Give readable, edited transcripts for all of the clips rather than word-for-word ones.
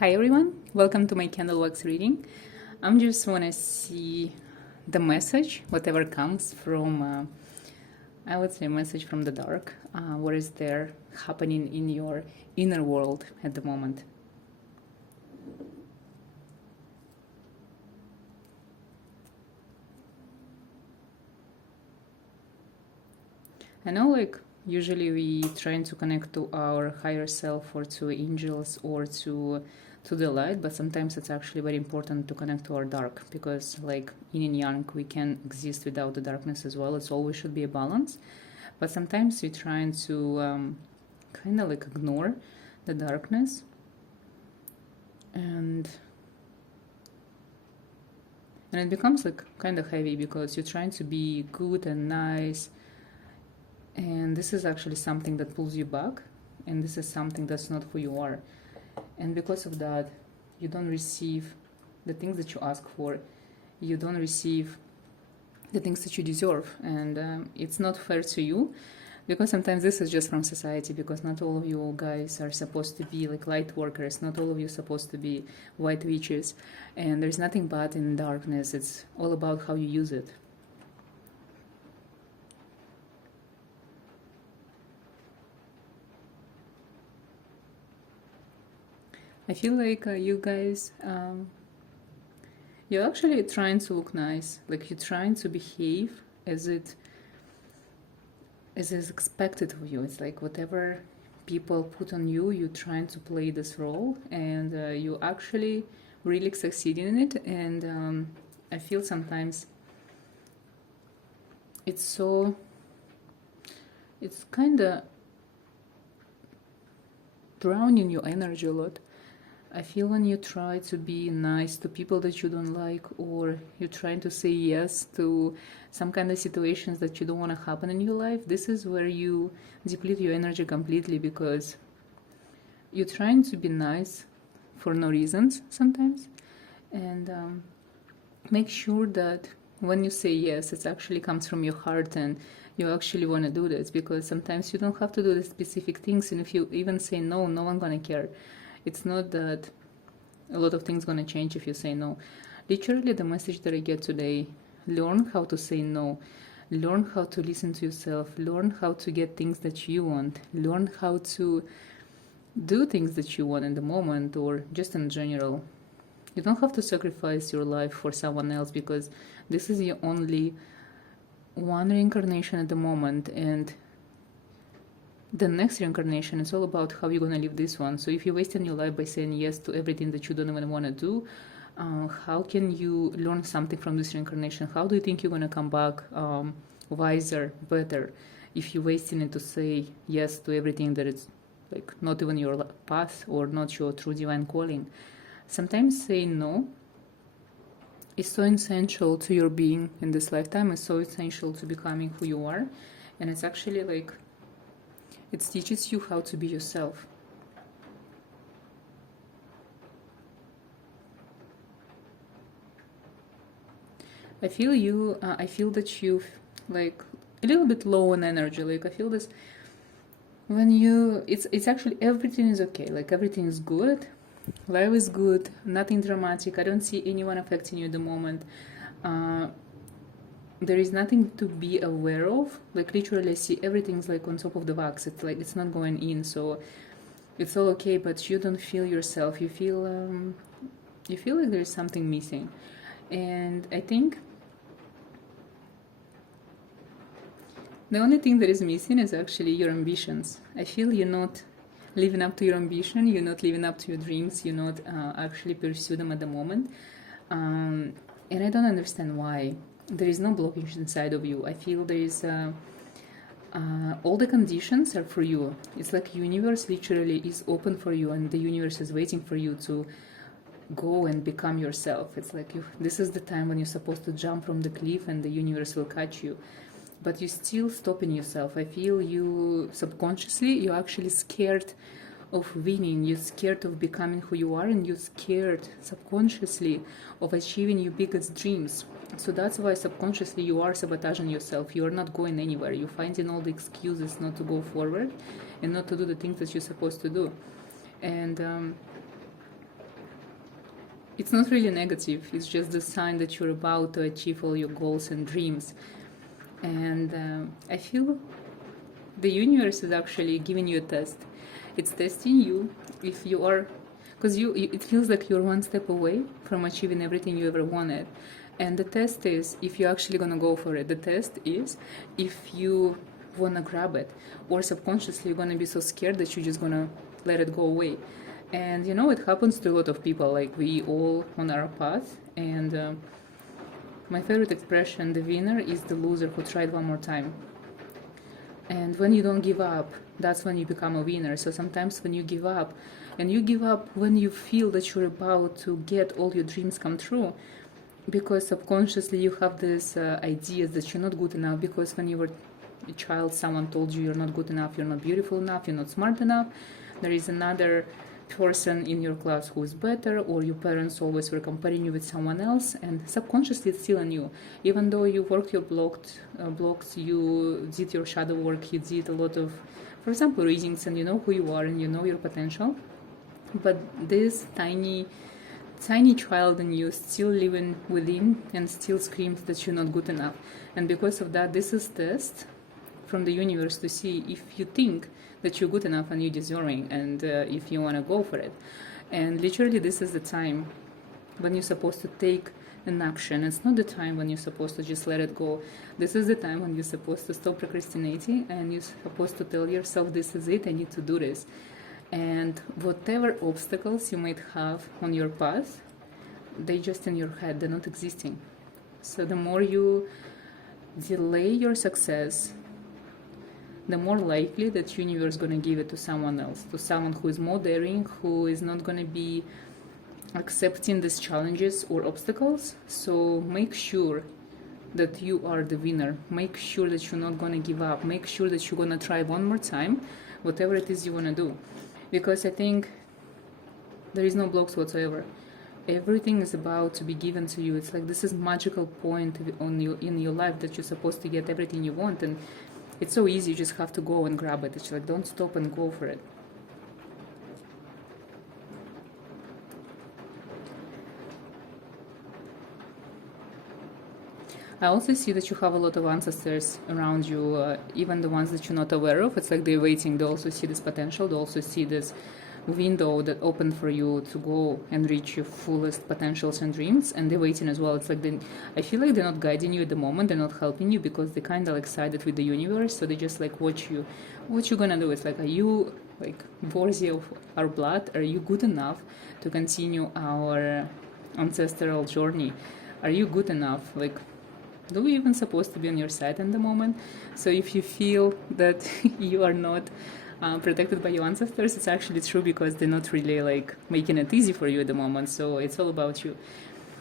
Hi everyone, welcome to my candle wax reading. I'm just want to see the message, whatever comes from, I would say, message from the dark. What is there happening in your inner world at the moment? I know, like, usually we trying to connect to our higher self or to angels or to the light, but sometimes it's actually very important to connect to our dark because, like, yin and yang, we can exist without the darkness as well. It's always should be a balance, but sometimes we're trying to kind of like ignore the darkness, and it becomes like kind of heavy because you're trying to be good and nice, and this is actually something that pulls you back, and this is something that's not who you are. And because of that, you don't receive the things that you ask for, you don't receive the things that you deserve, and it's not fair to you, because sometimes this is just from society, because not all of you guys are supposed to be like light workers, not all of you are supposed to be white witches, and there's nothing bad in darkness. It's all about how you use it. I feel like you guys, you're actually trying to look nice, like you're trying to behave as it as is expected of you. It's like whatever people put on you, you're trying to play this role, and you actually really succeeding in it. And I feel sometimes it's kind of drowning your energy a lot. I feel when you try to be nice to people that you don't like, or you're trying to say yes to some kind of situations that you don't want to happen in your life, this is where you deplete your energy completely, because you're trying to be nice for no reasons sometimes. And make sure that when you say yes, it actually comes from your heart and you actually want to do this, because sometimes you don't have to do the specific things, and if you even say no, no one's gonna care. It's not that a lot of things gonna change if you say no. Literally, the message that I get today: learn how to say no, learn how to listen to yourself, learn how to get things that you want, learn how to do things that you want in the moment or just in general. You don't have to sacrifice your life for someone else, because this is your only one reincarnation at the moment, and the next reincarnation is all about how you're going to live this one. So if you're wasting your life by saying yes to everything that you don't even want to do, how can you learn something from this reincarnation? How do you think you're going to come back wiser, better, if you're wasting it to say yes to everything that is like not even your path or not your true divine calling? Sometimes saying no is so essential to your being in this lifetime. It's so essential to becoming who you are, and it's actually like it teaches you how to be yourself. I feel you. I feel that you like a little bit low on energy. Like I feel this when you. It's actually everything is okay. Like everything is good. Life is good. Nothing dramatic. I don't see anyone affecting you at the moment. There is nothing to be aware of. Like literally I see everything's like on top of the wax. It's like it's not going in, so it's all okay, but you don't feel yourself. You feel like there's something missing. And I think the only thing that is missing is actually your ambitions. I feel you're not living up to your ambition, you're not living up to your dreams, you're not actually pursue them at the moment. And I don't understand why. There is no blockage inside of you. I feel there is all the conditions are for you. It's like universe literally is open for you, and the universe is waiting for you to go and become yourself. It's like this is the time when you're supposed to jump from the cliff and the universe will catch you, but you're still stopping yourself. I feel you subconsciously, you're actually scared of winning, you're scared of becoming who you are, and you're scared subconsciously of achieving your biggest dreams. So that's why subconsciously you are sabotaging yourself. You are not going anywhere. You're finding all the excuses not to go forward and not to do the things that you're supposed to do. And it's not really negative. It's just the sign that you're about to achieve all your goals and dreams. And I feel the universe is actually giving you a test. It's testing you if you are, because it feels like you're one step away from achieving everything you ever wanted. And the test is if you're actually gonna go for it. The test is if you wanna grab it, or subconsciously you're gonna be so scared that you're just gonna let it go away. And you know, it happens to a lot of people, like we all on our path. And my favorite expression, the winner is the loser who tried one more time. And when you don't give up, that's when you become a winner. So sometimes when you give up, and you give up when you feel that you're about to get all your dreams come true, because subconsciously you have this ideas that you're not good enough, because when you were a child someone told you you're not good enough, you're not beautiful enough, you're not smart enough, there is another person in your class who is better, or your parents always were comparing you with someone else, and subconsciously it's still on you. Even though you worked your blocks, you did your shadow work, you did a lot of, for example, readings, and you know who you are and you know your potential, but this tiny child in you still living within and still screams that you're not good enough. And because of that, this is test from the universe to see if you think that you're good enough and you're deserving, and if you want to go for it. And literally this is the time when you're supposed to take an action. It's not the time when you're supposed to just let it go. This is the time when you're supposed to stop procrastinating, and you're supposed to tell yourself, this is it, I need to do this. And whatever obstacles you might have on your path, they just in your head, they're not existing. So the more you delay your success, the more likely that universe is going to give it to someone else, to someone who is more daring, who is not going to be accepting these challenges or obstacles. So make sure that you are the winner. Make sure that you're not going to give up. Make sure that you're going to try one more time, whatever it is you want to do. Because I think there is no blocks whatsoever. Everything is about to be given to you. It's like this is magical point in your life that you're supposed to get everything you want, and it's so easy. You just have to go and grab it. It's like, don't stop and go for it. I also see that you have a lot of ancestors around you, even the ones that you're not aware of. It's like they're waiting. They also see this potential. They also see this window that opened for you to go and reach your fullest potentials and dreams, and they're waiting as well. It's like I feel like they're not guiding you at the moment. They're not helping you because they're kind of like sided with the universe. So they just like watch you. What you gonna do? It's like, are you like worthy of our blood? Are you good enough to continue our ancestral journey? Are you good enough? Like, do we even supposed to be on your side in the moment? So if you feel that you are not protected by your ancestors, it's actually true, because they're not really like making it easy for you at the moment. So it's all about you.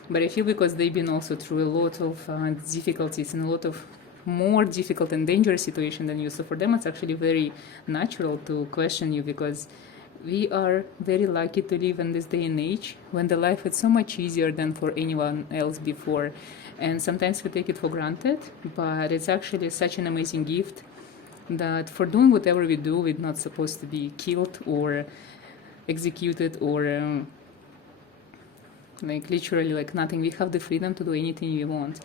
But I feel because they've been also through a lot of difficulties and a lot of more difficult and dangerous situation than you. So for them, it's actually very natural to question you, because we are very lucky to live in this day and age when the life is so much easier than for anyone else before. And sometimes we take it for granted, but it's actually such an amazing gift that for doing whatever we do, we're not supposed to be killed or executed or like literally like nothing. We have the freedom to do anything we want.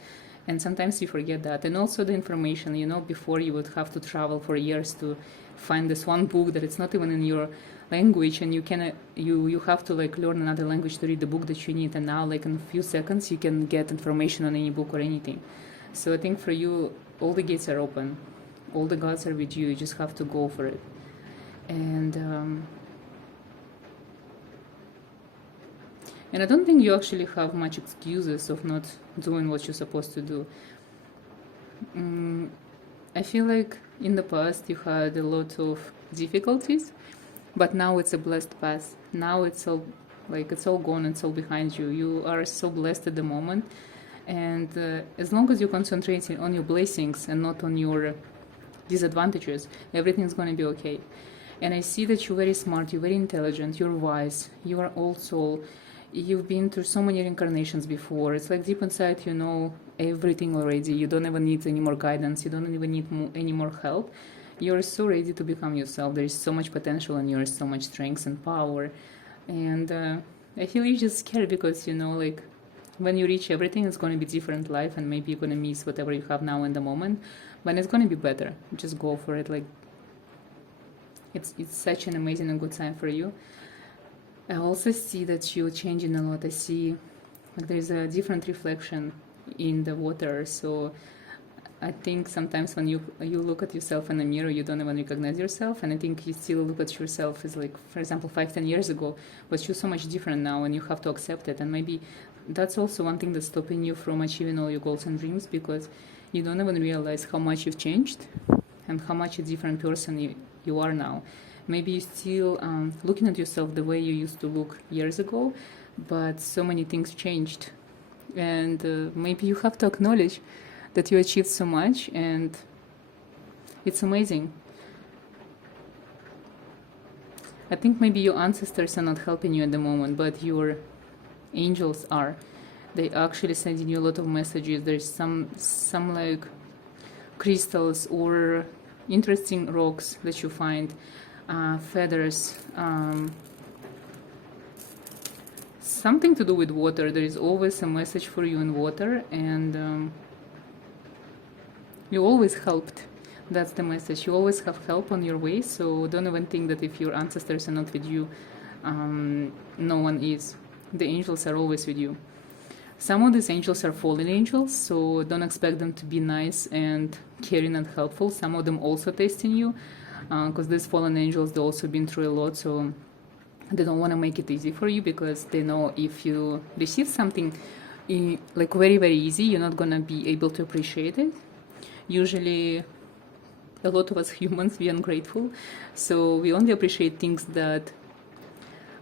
And sometimes you forget that. And also the information, you know, before you would have to travel for years to find this one book that it's not even in your language, and you have to like learn another language to read the book that you need. And now like in a few seconds you can get information on any book or anything. So I think for you, all the gates are open. All the gods are with you. You just have to go for it. And I don't think you actually have much excuses of not doing what you're supposed to do. I feel like in the past you had a lot of difficulties, but now it's a blessed path. Now it's all gone, it's all behind you. You are so blessed at the moment, and as long as you're concentrating on your blessings and not on your disadvantages, everything's going to be okay. And I see that you're very smart, you're very intelligent, you're wise, you are also, you've been through so many reincarnations before. It's like deep inside you know everything already. You don't even need any more guidance, you don't even need any more help. You're so ready to become yourself. There is so much potential in you, so much strength and power. And I feel you're just scared because, you know, like when you reach everything, it's going to be different life, and maybe you're going to miss whatever you have now in the moment, but it's going to be better. Just go for it. Like, it's such an amazing and good sign for you. I also see that you're changing a lot. I see like there's a different reflection in the water. So I think sometimes when you look at yourself in the mirror, you don't even recognize yourself. And I think you still look at yourself as like, for example, 5-10 years ago, but you're so much different now, and you have to accept it. And maybe that's also one thing that's stopping you from achieving all your goals and dreams, because you don't even realize how much you've changed and how much a different person you are now. Maybe you're still looking at yourself the way you used to look years ago, but so many things changed. And maybe you have to acknowledge that you achieved so much, and it's amazing. I think maybe your ancestors are not helping you at the moment, but your angels are. They actually sending you a lot of messages. There's some like crystals or interesting rocks that you find, feathers, something to do with water. There is always a message for you in water, and you always helped. That's the message. You always have help on your way, so don't even think that if your ancestors are not with you, no one is. The angels are always with you. Some of these angels are fallen angels, so don't expect them to be nice and caring and helpful. Some of them also testing you, because these fallen angels, they've also been through a lot, so they don't want to make it easy for you, because they know if you receive something like very, very easy, you're not going to be able to appreciate it. Usually, a lot of us humans, we are ungrateful, so we only appreciate things that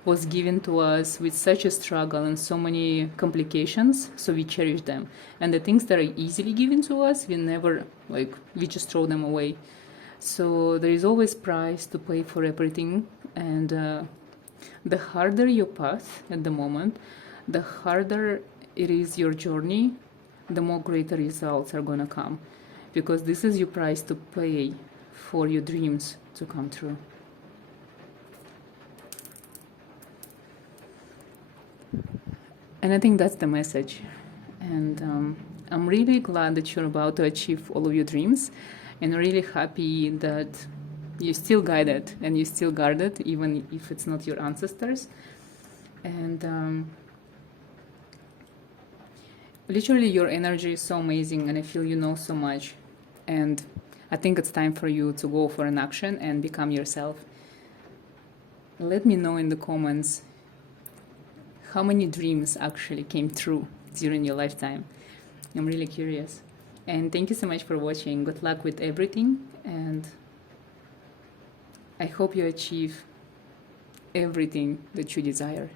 was given to us with such a struggle and so many complications, so we cherish them. And the things that are easily given to us, we never, like, we just throw them away. So there is always price to pay for everything, and the harder your path at the moment, the harder it is your journey, the more greater results are gonna come, because this is your price to pay for your dreams to come true. And I think that's the message. And I'm really glad that you're about to achieve all of your dreams, and really happy that you're still guided and you're still guarded, even if it's not your ancestors. And literally, your energy is so amazing, and I feel you know so much. And I think it's time for you to go for an action and become yourself. Let me know in the comments how many dreams actually came true during your lifetime. I'm really curious. And thank you so much for watching. Good luck with everything, and I hope you achieve everything that you desire.